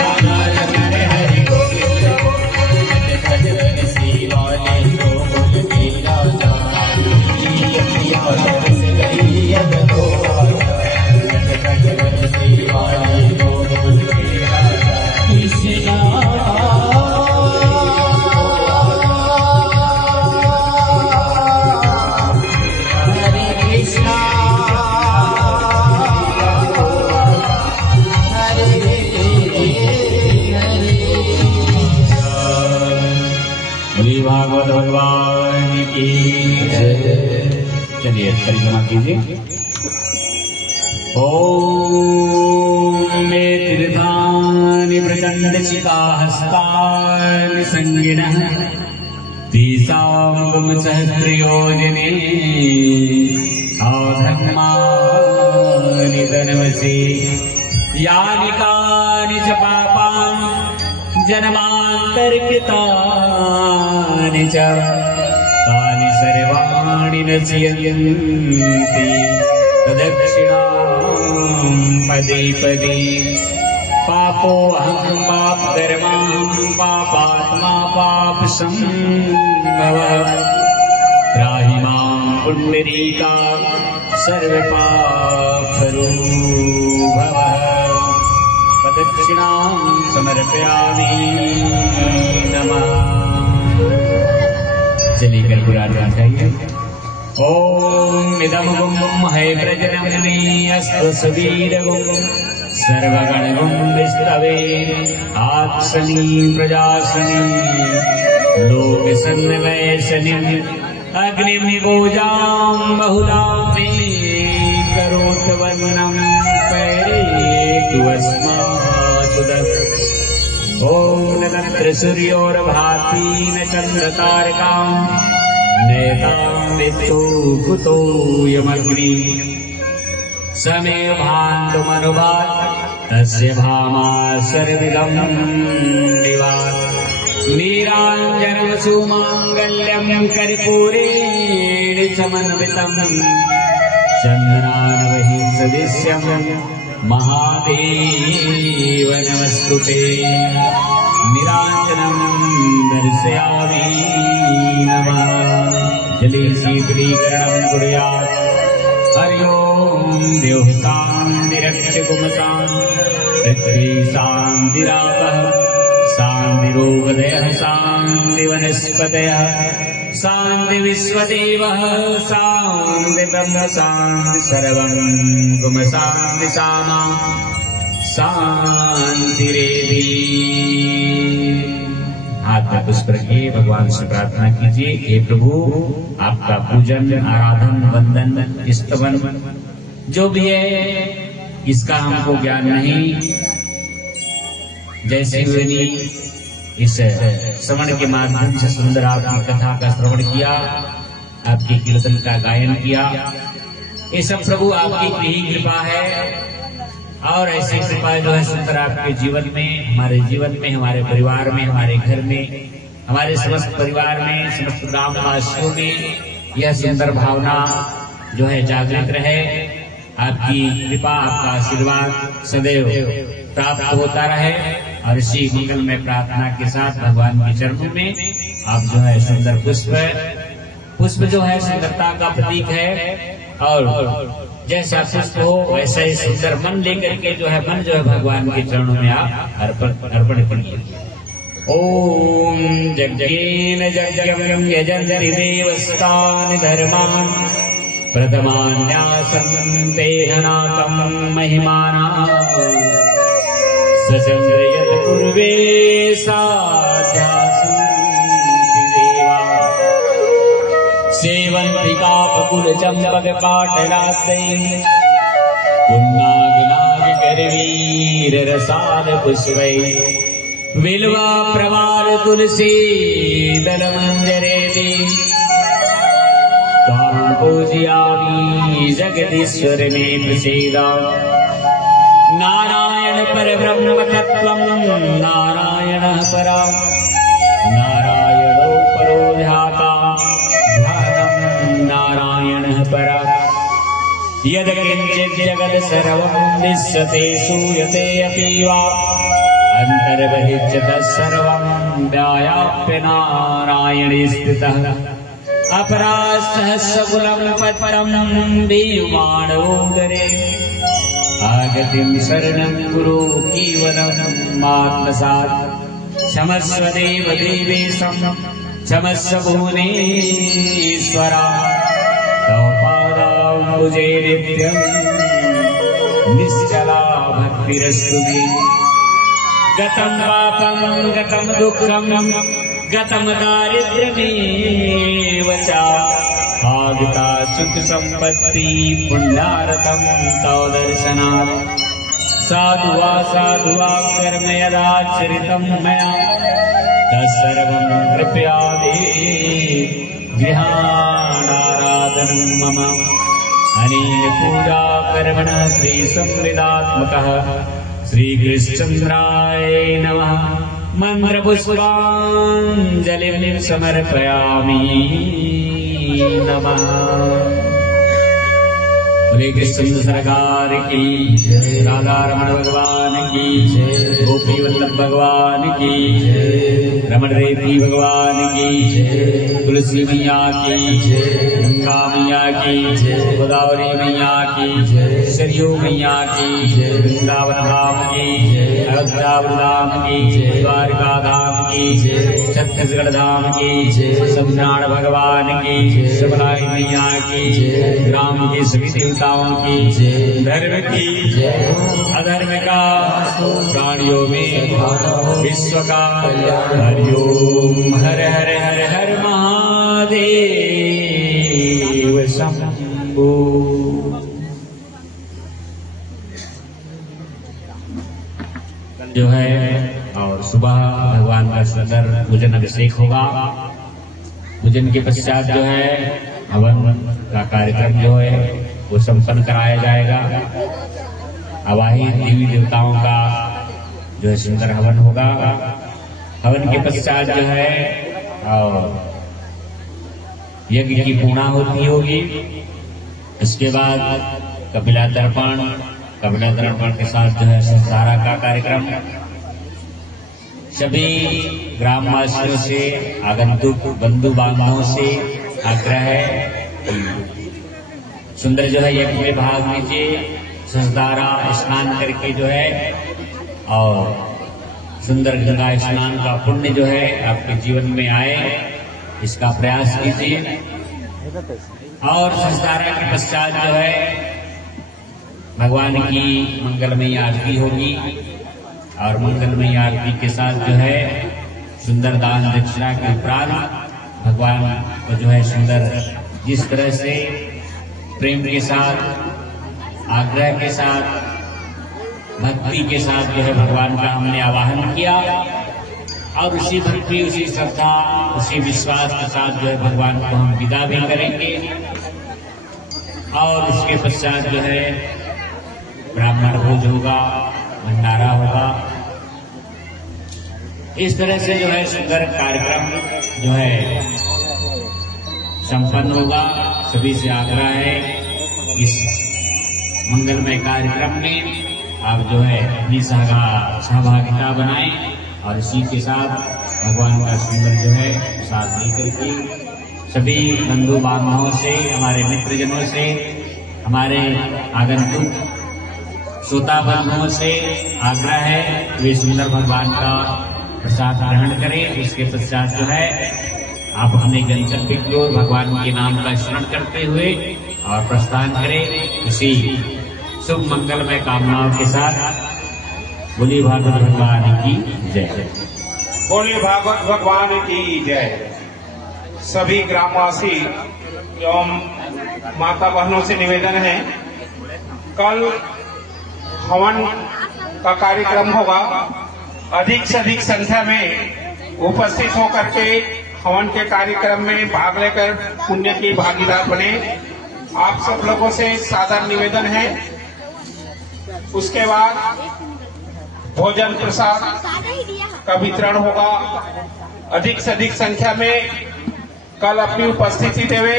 राधा रमण हरि गोविंद भजन शिवाले गोकुल के राजा प्रिया रस गई अगो भजन शिवाले गोकुल के राजा कृष्ण हरे कृष्ण हरे हरे बोली भागवत भगवान की जय। चलिए परिक्रमा कीजिए। ओम मे तीर्थानि प्रचंड शिखाहस्तानि संगिनः तेषां सहस्रयोजने आधर्मानि धनवसे यानि कानि च पापानि जन्मान्तर्कृतानि च तानि सर्वाणि नश्यन्ति तदक्षिणां पदे पदे पापोऽहं पापकर्माहं पापात्मा पापसम्भवः त्राहि मां पुण्डरीका सर्वपापहरो भवः प्रदक्षिणां समर्पयामि नमः। चलिए कर्पूरार्पण चाहिए। ओम इदं गुं है प्रजनमनि अस्तु सुवीरगुं सर्वगणगुं विष्णवे आत्सनी प्रजासनी लोकसन्नवयसनिम् अग्निं पूजां बहुलां मे करोतवर्णं पैरेतु अस्मासुदः। ॐ न तत्र सूर्योर्भाति न चन्द्रतारकां नैतां विद्धो कुतोऽयमग्नि समेव भान्तुमनुभात् तस्य भामा सर्विदं विवात् नीराञ्जनवसुमाङ्गल्यं कर्पूरेण समन्वितम् चन्द्रानवहि सदृश्यं महादेव नमस्तुते। नीराञ्जनं दर्शयामि नमः। जले शीतलीकरणं कुर्यात्। हरि ओम देव शान्तिरक्षकुमसां पृथ्वी शान्तिरापः शान्तिरोगदयः शान्तिवनस्पतयः शान्तिविश्वदेवः शान्तिब्रह्म शान्ति सर्वं गुम शान्ति सामा शान्तिरेधि। हाथ में पुष्प रखिए, भगवान से प्रार्थना कीजिए। हे प्रभु, आपका पूजन, आराधन, वंदन, स्तवन जो भी है इसका हमको ज्ञान नहीं। जैसे मैंने इस श्रवण के माध्यम से सुंदर आपकी कथा का श्रवण किया, आपकी कीर्तन का गायन किया, ये सब प्रभु आपकी ही कृपा है। और ऐसी कृपा जो है सुंदर आपके जीवन में, हमारे जीवन में, हमारे परिवार में, हमारे घर में, हमारे समस्त परिवार में, समस्त ग्रामवासियों में यह सुंदर भावना जो है जागृत रहे। आपकी कृपा, आपका आशीर्वाद सदैव प्राप्त होता रहे। और इसी मंगल में प्रार्थना के साथ भगवान के चरणों में आप जो है सुंदर पुष्प जो है सुंदरता का प्रतीक है। और जैसा पुष्प हो वैसा ही सुंदर मन लेकर के जो है मन जो है भगवान के चरणों में आप अर्पण करिए। ओम यज्ञेन यज्ञं यजन्ति देवस्तान् धर्मान् प्रथमान्यासन्ते हनाकं महिमानाः सचन्द्र यत् पूर्वे साध्यासन्ति सेवंतिका बकुल चंपक पाटराते पुन्नाग नाग करवीर रसाल पुष्पै विल्वा प्रवाल तुलसी दल मंजरेति त्वां पूजयामि जगदीश्वर मे प्रसीद नारायण परब्रह्म तत्त्वं नारायणः परा नारायणो परो ध्याता ध्यानं नारायणः परा यद्किञ्चित् जगत् सर्वं दृश्यते श्रूयते अपि वा अन्तर्बहिर्जगत् सर्वं व्याप्य नारायणे स्थितः अपरासहस्रकुलं पत्रं दीयमानोदरे आगतिं शरणं गुरो केवलं आत्मसात् क्षमस्व देव देवेशं क्षमस्व भुवनेश्वरा तव पादाम्बुजे नित्यं निश्चला भक्तिरस्तु मे गतं पापं गतं दुःखं गतं दारिद्र्यमेव च आगता सुख संपत्ति पुण्यार्थं तव दर्शनात् साधु वा कर्म यदाचरितं मया तत्सर्वं कृपया गृहाणाराधनं मम अनेन पूजा कर्मणः श्री संवेदात्मकः श्रीकृष्णचन्द्राय नमः मंत्रपुष्पाञ्जलिं समर्पयामि नमः। बोले कृष्ण सरकार की जय, राधा रमण भगवान की जय, गोपी वल्लभ भगवान की जय, रमण रेती भगवान की जय, तुलसी मैया की जय, गंगा मैया की जय, गोदावरी मैया की जय, सरयू मैया की जय, वृंदावन धाम की जय, अयोध्या धाम की जय, द्वारका धाम की जय, छत्तीसगढ़ धाम की जय, सत्यनारायण भगवान की जय, सबलाई मैया की जय, राम की सभी देवताओं की जय, धर्म की जय, अधर्म का प्राणियों में विश्व का हरिओम। हर हर हर हर महादेव शंभो। जो है और सुबह भगवान का सुंदर पूजन अभिषेक होगा। पूजन के पश्चात जो है हवन का कार्यक्रम जो है वो संपन्न कराया जाएगा। अवाहित देवी देवताओं का जो है सुंदर हवन होगा। हवन के पश्चात जो है और यज्ञ की पूर्णाहुति होगी। इसके बाद कपिला तर्पण के साथ जो है संस्कारा का कार्यक्रम। सभी ग्रामवासियों से, आगंतुक बंधु बांधवों से आग्रह है सुंदर जो है यज्ञ में भाग लीजिए। संस्कारा स्नान करके जो है और सुंदर गंगा स्नान का पुण्य जो है आपके जीवन में आए, इसका प्रयास कीजिए। और संस्कारा के पश्चात जो है भगवान की मंगलमयी आरती होगी और मंगलमयी आरती के साथ जो है सुंदर दान दक्षिणा के उपरांत भगवान को जो है सुंदर जिस तरह से प्रेम के साथ, आग्रह के साथ, भक्ति के साथ जो है भगवान का हमने आवाहन किया और उसी भक्ति, उसी श्रद्धा, उसी विश्वास के साथ जो है भगवान को हम विदा भी करेंगे। और उसके पश्चात जो है ब्राह्मण भोज होगा, भंडारा होगा। इस तरह से जो है सुंदर कार्यक्रम जो है संपन्न होगा। सभी से आग्रह है इस मंगलमय कार्यक्रम में आप जो है अपनी सहभागिता बनाएं और इसी के साथ भगवान का सुंदर जो है साथ लेकर के सभी बंधु बांधवों से, हमारे मित्रजनों से, हमारे आगंतुक श्रोता बंधुओं से आग्रह है वे सुंदर भगवान का प्रसाद ग्रहण करें। इसके पश्चात जो है आप अपने गंतव्य की ओर भगवान के नाम का स्मरण करते हुए और प्रस्थान करें। इसी शुभ मंगलमय कामनाओं के साथ बोलिए भागवत भगवान की जय। बोले भागवत भगवान की जय। सभी ग्रामवासी एवं माता बहनों से निवेदन है, कल हवन का कार्यक्रम होगा। अधिक से अधिक संख्या में उपस्थित होकर के हवन के कार्यक्रम में भाग लेकर पुण्य की भागीदार बने। आप सब लोगों से सादर निवेदन है। उसके बाद भोजन प्रसाद का वितरण होगा। अधिक से अधिक संख्या में कल अपनी उपस्थिति देवे।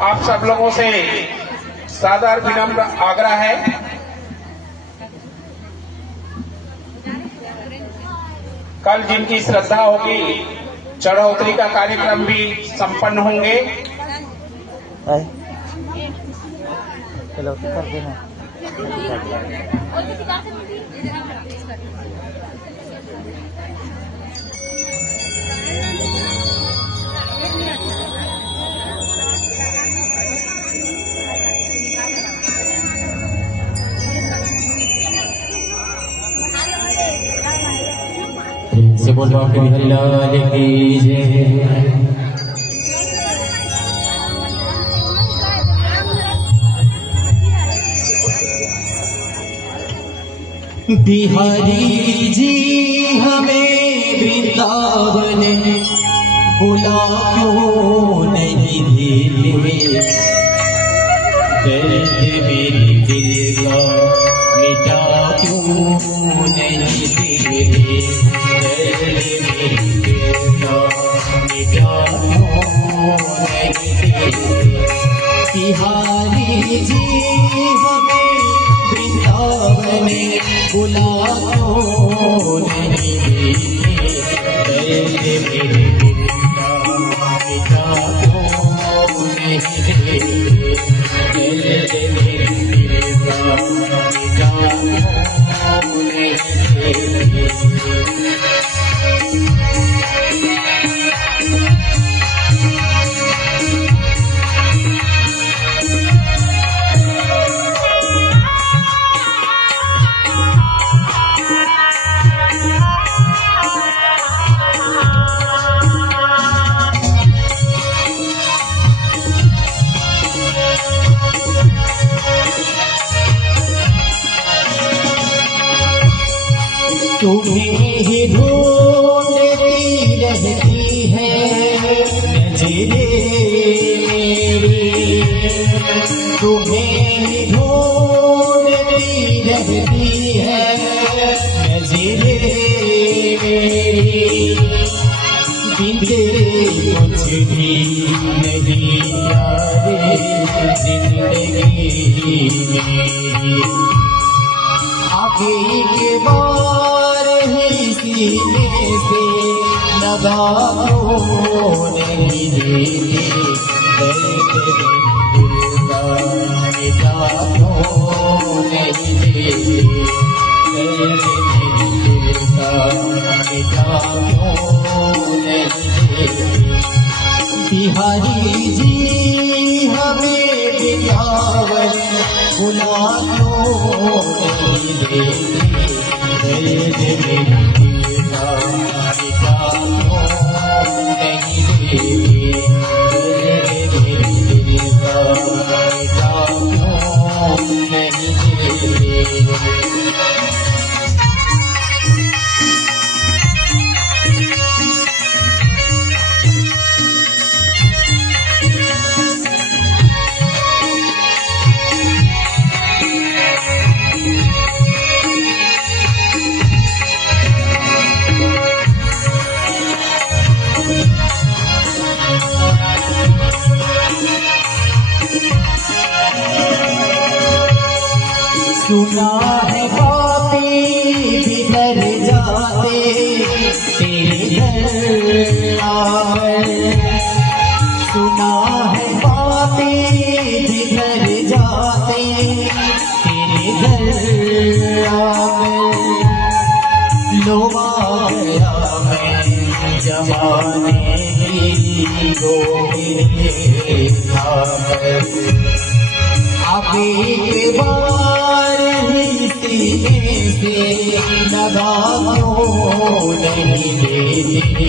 आप सब लोगों से सादर विनम्र आग्रह है। कल जिनकी श्रद्धा होगी चढ़ोतरी का कार्यक्रम भी संपन्न होंगे। चलो कर देना। से बोल बाबा हरिलाल की जय। बिहारी जी हमें वृंदावन बुला क्यों नहीं देते, दर्द मेरे दिल का मिटा क्यों नहीं देते, दर्द मेरे दिल का मिटा क्यों नहीं देते। बिहारी जी हमें वृंदावन बुला क्यों नहीं देते, दर्द मेरे दिल का मिटा क्यों नहीं देते, दर्द मेरे दिल का मिटा क्यों नहीं देते। तुम्हें ही ढूंढती रहती है नजरें मेरी, तुम्हें ही ढूंढती रहती है नजरें मेरी, बिन तेरे कुछ भी नहीं प्यारे जिंदगी मेरी। आगे के बार ही सीने से लगा क्यों नहीं देते, दर्द दिल का मिटा क्यों नहीं देते, दर्द दिल का मिटा क्यों नहीं देते। बिहारी जी हमें वृंदावन बुला क्यों नहीं देते, दर्द मेरे दिल का मिटा क्यों नहीं देते, दर्द मेरे दिल का मिटा क्यों नहीं देते। सुना है बातें बिखर जाते तेरे दर आकर, सुना है बातें बिखर जाते तेरे दर आकर, लोवा गया मैं जमाने की गोरे खाकर। आगे के बार ही सीने से लगा क्यों नहीं देते,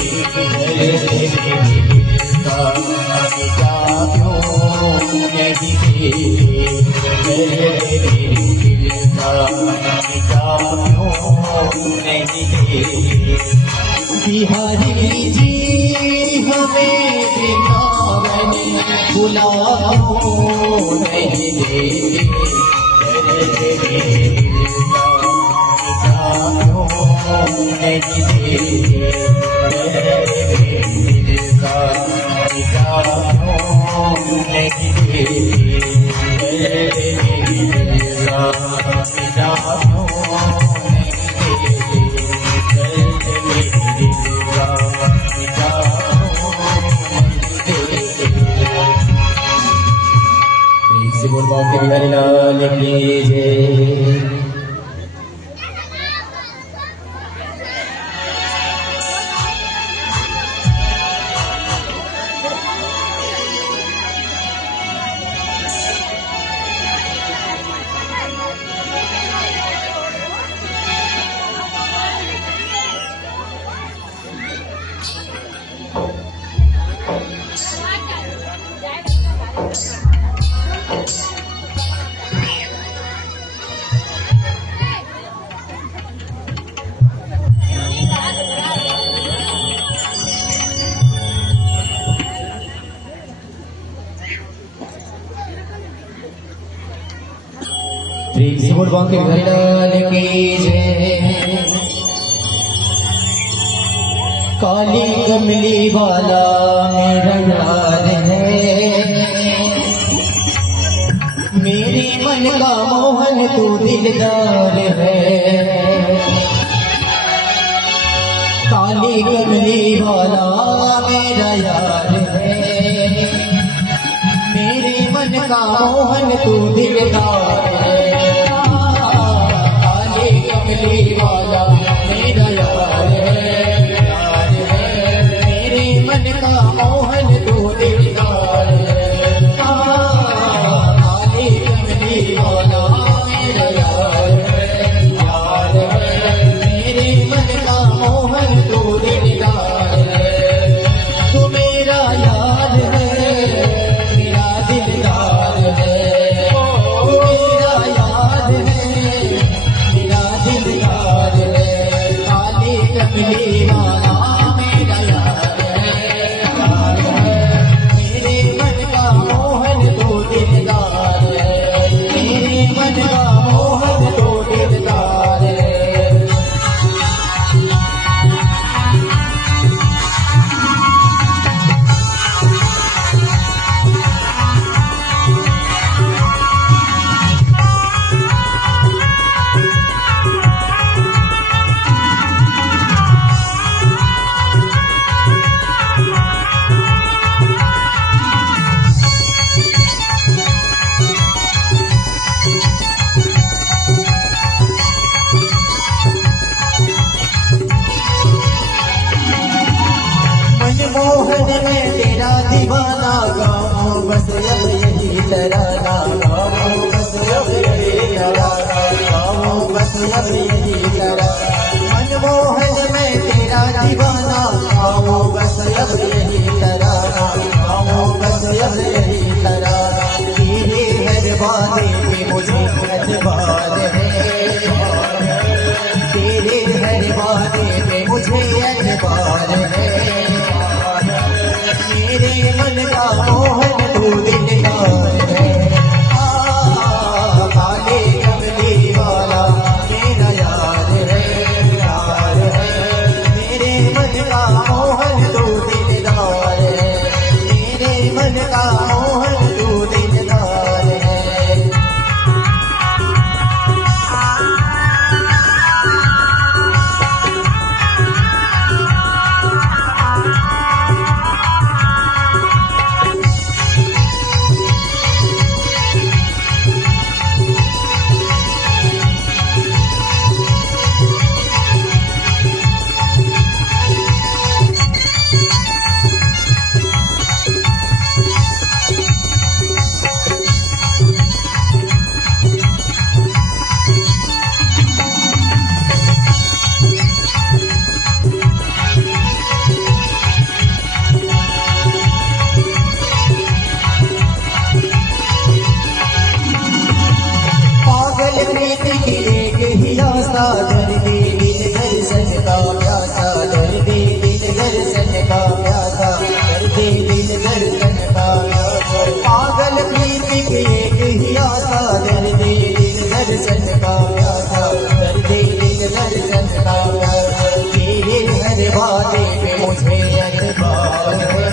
बिहारी जी हमें वृंदावन बुलाओ नहीं देते बिहारी लाल की जय। श्री बांके बिहारी लाल की जय। काली कमली वाला मेरा यार है, मेरे मन का मोहन तू दिलदार है। काली कमली वाला मेरा यार है, मेरे मन का मोहन तू दिलदार है। कमली वाला मेरा यार है, मेरे मन का मोहन तू दिलदार है। काली कमली वाला मेरा यार है, मेरे मन का मोहन तू दिलदार है। तू मेरा यार है, मेरा दिलदार है। तू मेरा यार है, मेरा दिलदार है। काली कमली वाला मेरा यार है, मेरे मन का मोहन तो दिलदार है। मेरे मन का मोहन तो दिलदार है। मनमोहन में तेरा दीवाना गाऊं, बस अब यही तराना गाऊं, बस अब यही तराना गाऊं, बस अब यही तराना। मनमोहन में तेरा दीवाना गाऊं, बस अब यही तराना गाऊं, बस अब यही तराना। तेरे हर बातें पे मुझे एतबार है, तेरे हर बातें पे मुझे एतबार है। मेरे मन का मोहन तू दिलदार है। काले कमली वाला मेरा यार है, यार है। मेरे मन का मोहन तू दिलदार है, मेरे मन का मोहन तू दिलदार है। वादे पे मुझे एतबार है,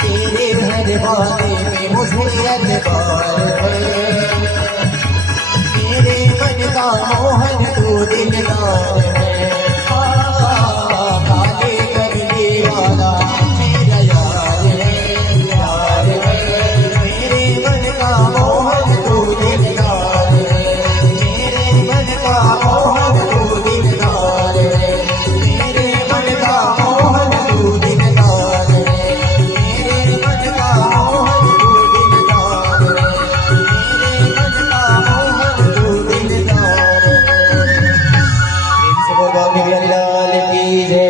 तेरे हर वादे पे मुझे एतबार है, मेरे मन का मोहन तू दिलदार है, काले करने वाला मेरा यार है, मेरे मन का मोहन तू दिलदार है, मेरे मन का मोहन तू दिलदार है, मेरे मन का मोहन तू दिलदार है, मेरे मन का मोहन तू दिलदार है, मेरे मन का मोहन तू दिलदार है। प्रेम से बोलो बाबा लाल की जय।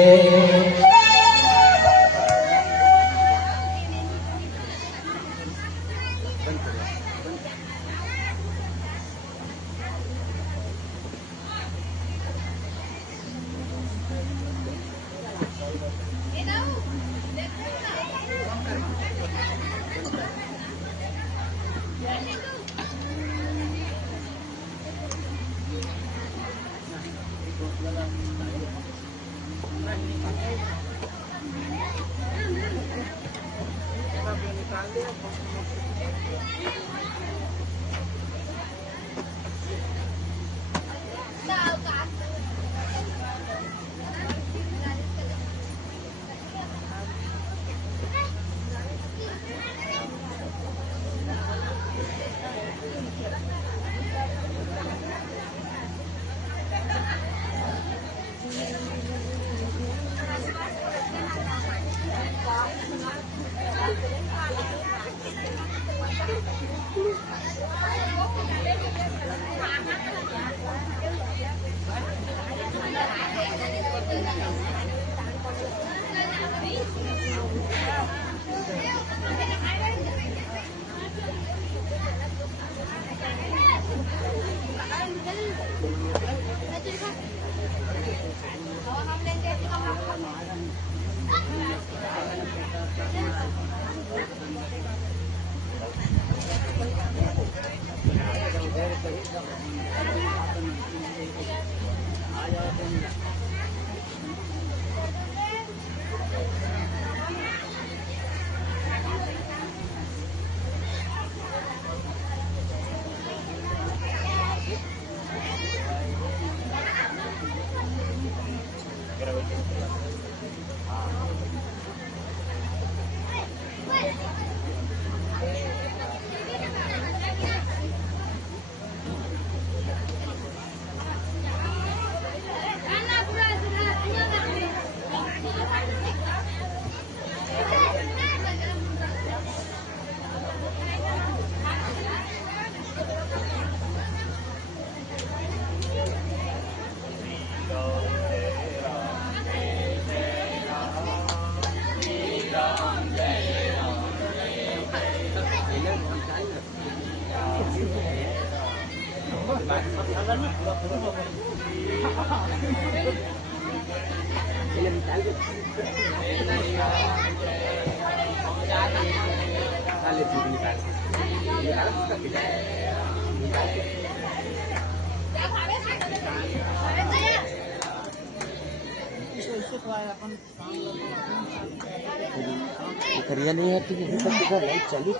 करिया नहीं है ठीक है तक का लाइट चालू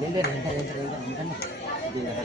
ले ले रहेगा हमका ना दे रहा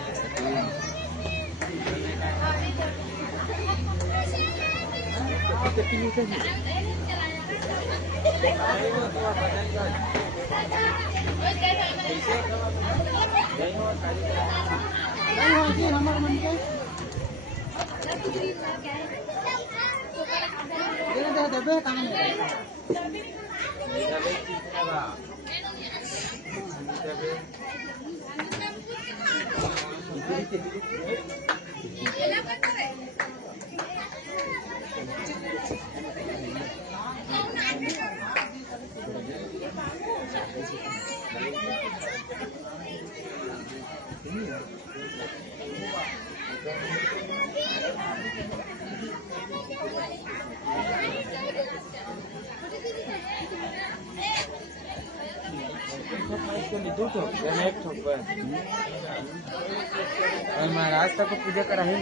महाराज का पूजा करा है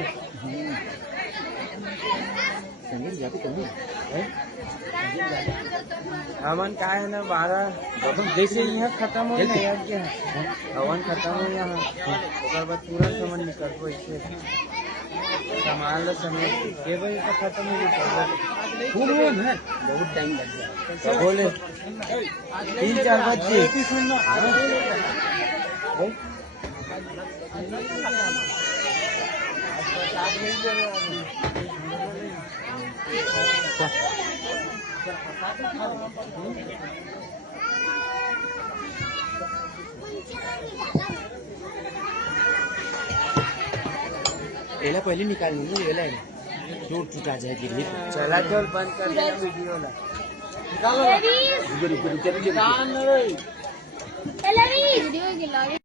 संगीत जाती कमी है हवन का है ना 12 जैसे यहाँ खत्म हो ना यार क्या हवन खत्म हो यहाँ उसके बाद पूरा सामान निकल को इससे सामान लो समय के बजे तक खत्म हो गया बहुत टाइम लग गया बोले 3-4 बजे एला पहले निकाल लूंगी एला टूट टूटा जाएगी चला चल बंद कर देना वीडियो ला रुको रुको रुको रुको वीडियो